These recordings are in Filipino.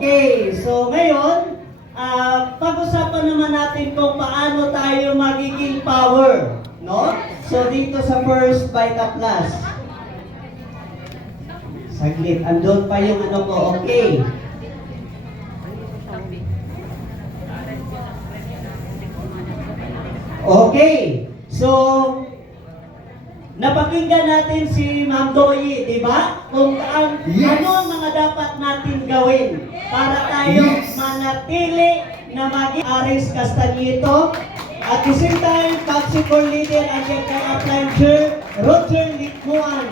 Okay, so ngayon, pag-usapan naman natin kung paano tayo magiging power, no? So dito sa First Vita Plus. Saglit, andun pa yung ano ko, okay. Okay, so napakinggan natin si Ma'am Doyi, di ba? Kung ano ang mga dapat natin gawin para tayo manatili na maging Aris Castañito. At the same time, Paxicor leader andyan kay Aplanger Roger Litmuan.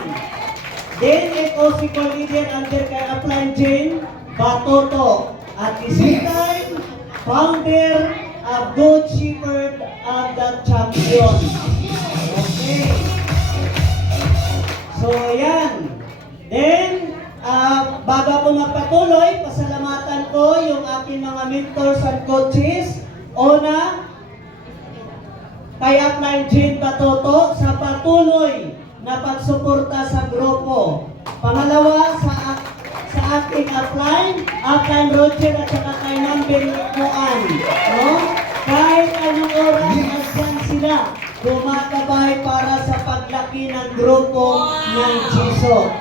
Then, Ecosicor leader andyan kay Aplanger Batoto. At the same time, founder of Good Shepherd of the Champion. Okay. So, yan. Then, bago ako magpatuloy, pasalamatan ko yung aking mga mentors and coaches. Una, kay Upline Jane Batoto sa patuloy na pagsuporta sa grupo. Pangalawa, sa aking upline Roger at saka kay Number Muan. No? Kahit anong oras, andyan sila gumagabay para sa paglaki ng grupo ng Jiso.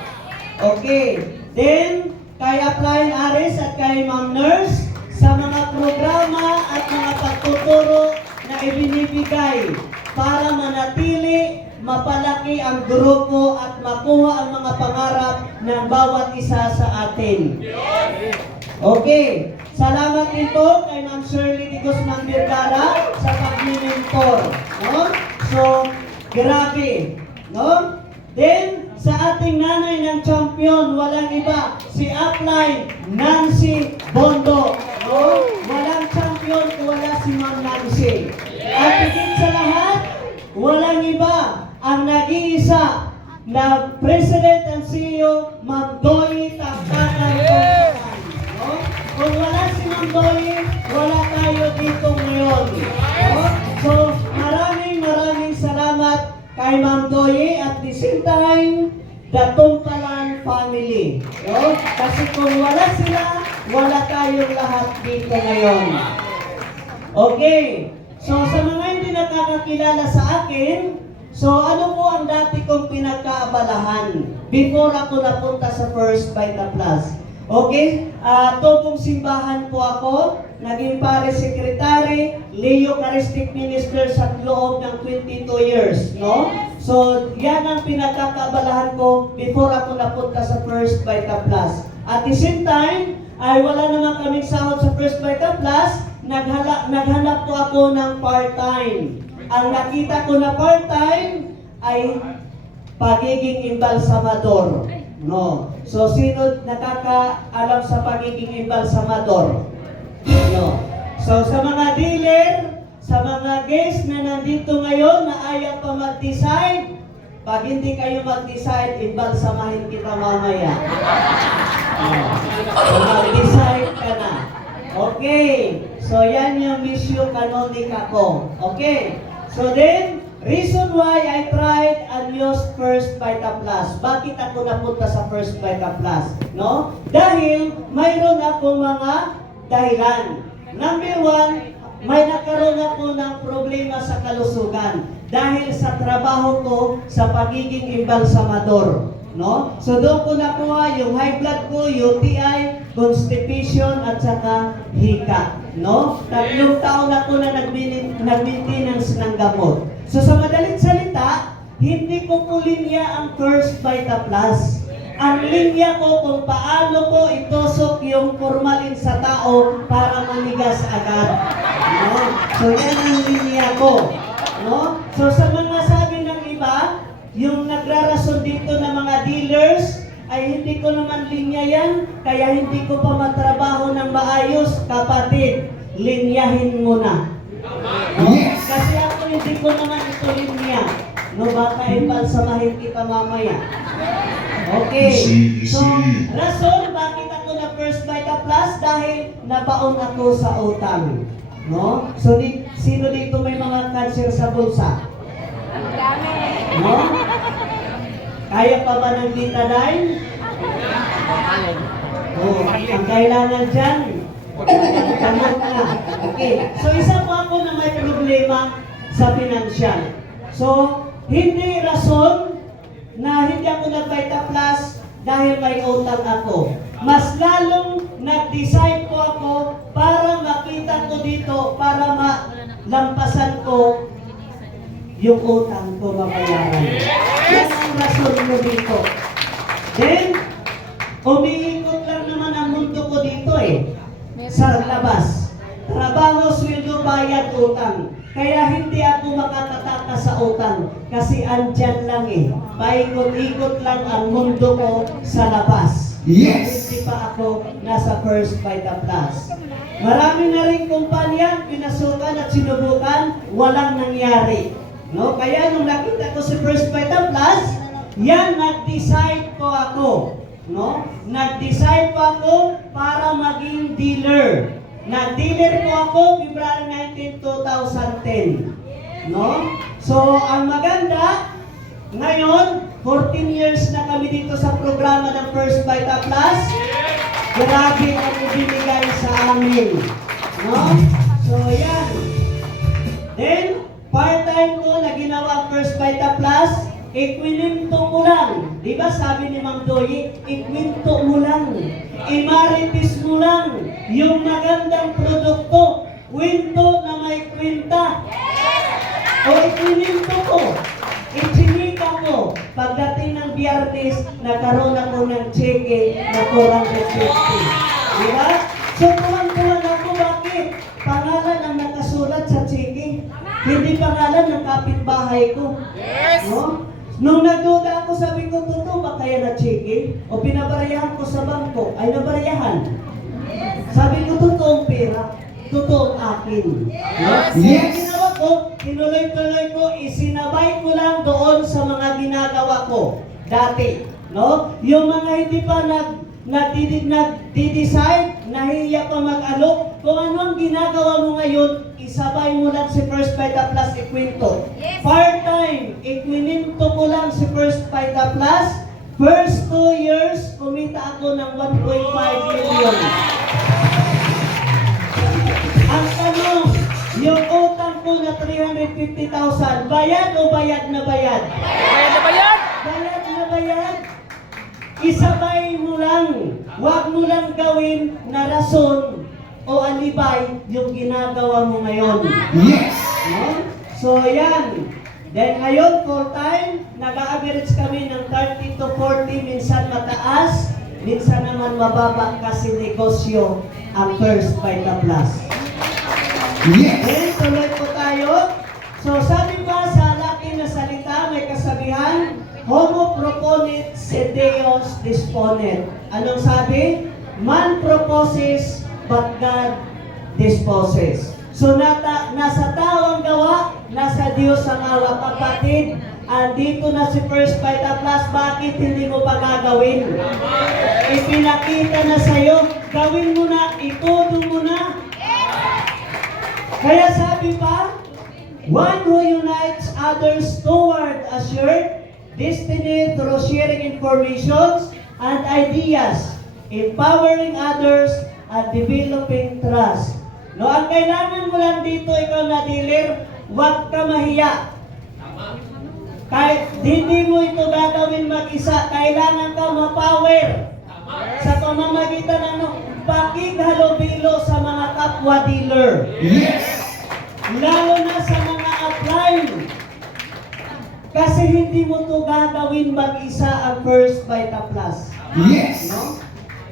Okay. Then, kay Upline Aris at kay Ma'am Nurse sa mga programa at mga pagtuturo na ibinibigay para manatili, mapalaki ang grupo at makuha ang mga pangarap ng bawat isa sa atin. Okay. Salamat din po kay Ma'am Shirley de Guzman Vergara sa pag-mentor. No? So, grabe. No? Then, sa ating nanay ng champion, walang iba, si Upline Nancy Bondo. No? Walang champion kung wala si Ma'am Nancy. At higit sa lahat, walang iba ang nag-iisa na President and CEO, Ma'am Doyi Tagkakan. No? Kung wala si Ma'am Doyi, wala tayo dito ngayon. No? So, maraming salamat kay Ma'am Doyi at the same time, the Tumpalan family. No? Kasi kung wala sila, wala tayong lahat dito ngayon. Okay. So, sa mga hindi nakakakilala sa akin, so ano po ang dati kong pinagkaabalahan before ako napunta sa First Vita Plus? Okay? Tugong simbahan po ako, naging Parish Secretary, Leo Eucharistic Minister sa loob ng 22 years, no? So, yan ang pinagkakaabalahan ko before ako napunta sa First Vita Plus. At the same time, ay wala naman kaming sahod sa First Vita Plus, naghanap po ako ng part-time. Ang nakita ko na part-time ay pagiging embalsamador. No. So, sino nakakaalam sa pagiging embalsamador? No. So, sa mga dealer, sa mga guests na nandito ngayon na ayaw pa mag-decide, pag hindi kayo mag-decide, embalsamahin kita mamaya. So, mag-decide ka na. Okay. So, yan yung mission canonica ko. Okay. So, then, reason why I tried and used First Vita Plus. Bakit ako napunta sa First Vita Plus? No? Dahil mayroon akong mga dahilan. Number one, may nagkaroon ako ng problema sa kalusugan dahil sa trabaho ko sa pagiging embalsamador. No? So doon ko nakuha yung high blood ko, UTI, constipation at saka hika. No? 3 taon ako na nag-maintenance ng gamot. So sa madaling salita, hindi ko po linya ang First Vita Plus. Ang linya ko kung paano ko itusok yung formalin sa tao para manigas agad. No? So yan ang linya ko. No? So sa mga sabi ng iba, yung nagrarason dito ng mga dealers, ay hindi ko naman linya yan, kaya hindi ko pa matrabaho ng maayos. Kapatid, linyahin mo na. No? Kasi ako hindi ko naman ito linya. No, baka embalsamahin kita mamaya. Okay. So, rason bakit ako na First Vita Plus? Dahil nabaon ako sa utang. No? So, sino dito may mga cancer sa bulsa? No? Kaya pa ba ng Betadine? Oh, ang kailangan dyan, kamot na. Okay. So, isa pa ako na may problema sa financial. So, hindi rason na hindi ako nag-Vita Plus dahil may utang ako. Mas lalong nag-decide po ako para makita ko dito, para malampasan ko yung utang ko mabayaran. Yan ang rason mo dito. Then, umiikot lang naman ang mundo ko dito sa labas. Trabaho, sweldo, bayad, utang. Kaya hindi ako makatataka sa utang kasi andyan lang paikot-ikot lang ang mundo ko sa labas. Yes! Hindi pa ako nasa First Vita Plus. Marami na rin kumpanya, pinasukan at sinubukan, walang nangyari. No? Kaya nung nakita ko si First Vita Plus, yan, nag-decide po ako. No? Nag-decide po ako para maging dealer. Nag-dealer po ako February 19, 2010. No? So, ang maganda, ngayon, 14 years na kami dito sa programa ng First Vita Plus. Grabe ang binigay sa amin. No? So, yan. Then, part-time ko na ginawa ang First Vita Plus, ikwinto mo lang. Diba sabi ni Ma'am Doyi, ikwinto mo lang. Imaritis mo lang yung magandang produkto. Kwento na may kwenta. O ikwinto ko. Ichinika ko. Pagdating ng Biyernes, nagkaroon ako ng cheque na 450. Diba? So, tuwan-tuwan ako. Bakit? Pangalan ang nakasulat sa cheque. Hindi pangalan ng kapitbahay ko. No? Nung nagduda ako, sabi ko, totoo ba kaya na cheque? O pinabarayahan ko sa bangko? Ay, nabarayahan. Sabi ko, totoong pera. Totoong akin. No? Yes! Ginawa ko, tinuloy-tuloy ko, isinabay ko lang doon sa mga ginagawa ko dati. No? Yung mga hindi pa nagdi-decide, nahiya pa mag-alok, kung ano ang ginagawa mo ngayon, isabay mo lang si First Vita Plus ikwento. Part-time, ikwinto ko lang si First Vita Plus. First 2 years, kumita ako ng 1.5 million. Ang tanong, yung utang ko na 350,000, bayad o bayad na bayad? Bayad na bayad! Bayad na bayad. Isabay mo lang. Huwag mo lang gawin na rason o alibay yung ginagawa mo ngayon. Yes! No? So, yan. Then ngayon, full time, nag-average kami ng 30 to 40, minsan mataas, minsan naman mababa kasi negosyo ang First Vita Plus. Yes! Then, tuloy po tayo. So, sabi pa sa Latin na salita, may kasabihan, Homo proponit, sed Deus disponet. Anong sabi? Man proposes, but God disposes. So, nasa tao ang gawa, nasa Diyos ang awa. Kapatid, andito na si First Vita Plus, bakit hindi mo pa gagawin? Ipinakita na sa'yo, gawin mo na, itudo mo na. Kaya sabi pa, one who unites others toward a shared destiny through sharing informations and ideas, empowering others, at developing trust. No, ang kailangan mo lang dito, ikaw na dealer, huwag ka mahiya. Kahit hindi mo ito gagawin mag-isa, kailangan ka ma-power sa pamamagitan ng pakighalubilo sa mga kapwa dealer. Yes! Lalo na sa mga upline. Kasi hindi mo ito gagawin mag-isa ang First Vita Plus. Yes! No?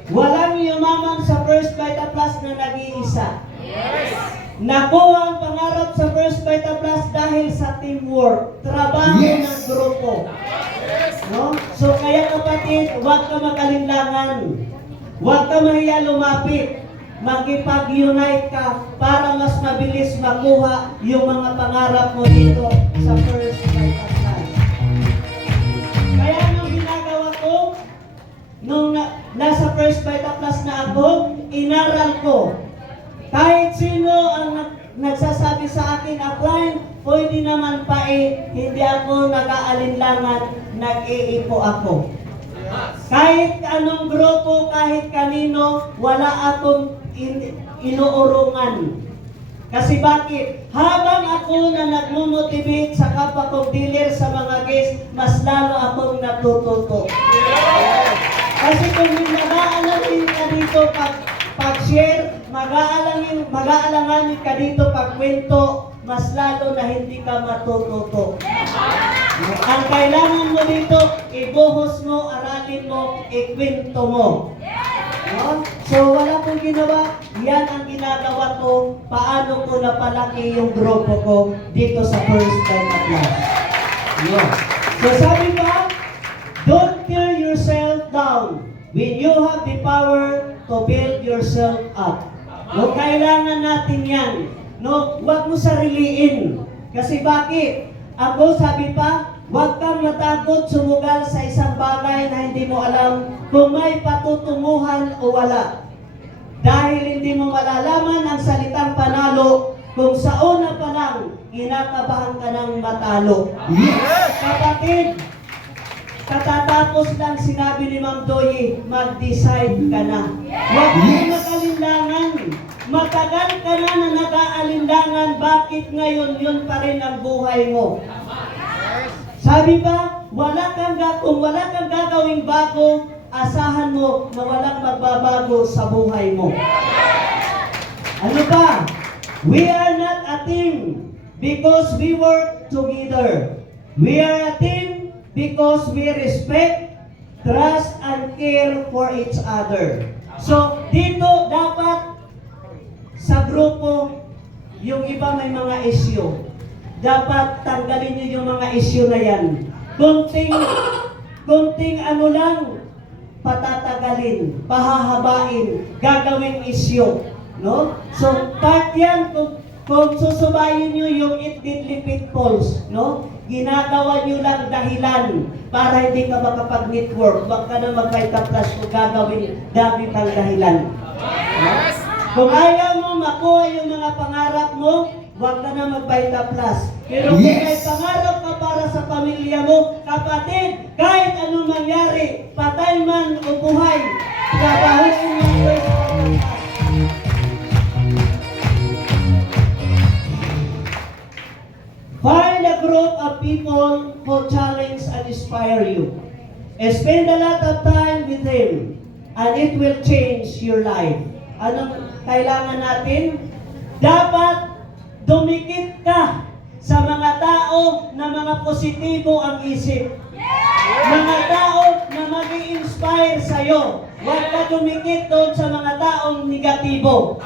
Walang yumaman sa First Vita Plus na nag-iisa. Nakuha ang pangarap sa First Vita Plus dahil sa teamwork, trabaho Yes. ng grupo. No? So kaya kapatid, huwag ka mag-alinlangan. Huwag ka mahiya lumapit. Makipag-unite ka para mas mabilis makuha yung mga pangarap mo dito sa First Vita Plus. Kaya nung ginagawa ko, nung nasa First Vita Plus na ako, inaral ko. Kahit sino ang nagsasabi sa akin, apply, pwede naman pa hindi ako nag-aalinlangan, nag-iipo ako. Kahit anong grupo, kahit kanino, wala akong inuurungan. Kasi bakit? Habang ako na nagmumotivate sa kapwa kong dealer sa mga guest, mas lalo akong natututo. Kasi kung mag-aalangin ka dito pag-share, mag-aalanganin ka dito pag-kwento, mas lalo na hindi ka matututo. Ang kailangan mo dito, ibuhos mo, aralin mo, ikwento mo. No? So wala kong ginawa, yan ang ginagawa ko, paano ko napalaki yung grupo ko dito sa First Time at Last. No? So sabi pa, don't tear yourself down when you have the power to build yourself up. No, kailangan natin yan. No, huwag mo sariliin. Kasi bakit? Ako sabi pa, huwag kang matakot sumugal sa isang bagay na hindi mo alam kung may patutunguhan o wala. Dahil hindi mo malalaman ang salitang panalo kung sa una pa lang, kinakabahan ka ng matalo. Yes! Kapatid, katatapos lang sinabi ni Ma'am Doyi, mag-decide ka na. Huwag kang makalinlangan. Matagal ka na nag-aalinlangan, bakit ngayon yun pa rin ang buhay mo? Sabi ba, kung wala kang gagawing bago, asahan mo na walang magbabago sa buhay mo. Ano ba? We are not a team because we work together. We are a team because we respect, trust, and care for each other. So, dito dapat sa grupo, yung iba may mga issue. Dapat tanggalin niyo yung mga issue na yan. Kunting ano lang, patatagalin, pahahabain, gagawing issue. No? So, part yan, kung susubayin nyo yung It Deadly Pitfalls, no? Ginagawa nyo lang dahilan para hindi ka makapag-network. Huwag ka na mag-5+ kung gagawin dami pang dahilan. No? Kung ayaw mo makuha yung mga pangarap mo, huwag ka na mag-5+. Pero kung may pangarap ka para sa pamilya mo, kapatid, kahit anong mangyari, patay man o buhay, trabahuin mo yung First Time at Last. Find a group of people who challenge and inspire you. Spend a lot of time with them, and it will change your life. Anong kailangan natin? Dapat dumikit ka sa mga tao na mga positibo ang isip. Mga tao na mag-i-inspire sa'yo. Huwag ka dumikit doon sa mga taong negatibo.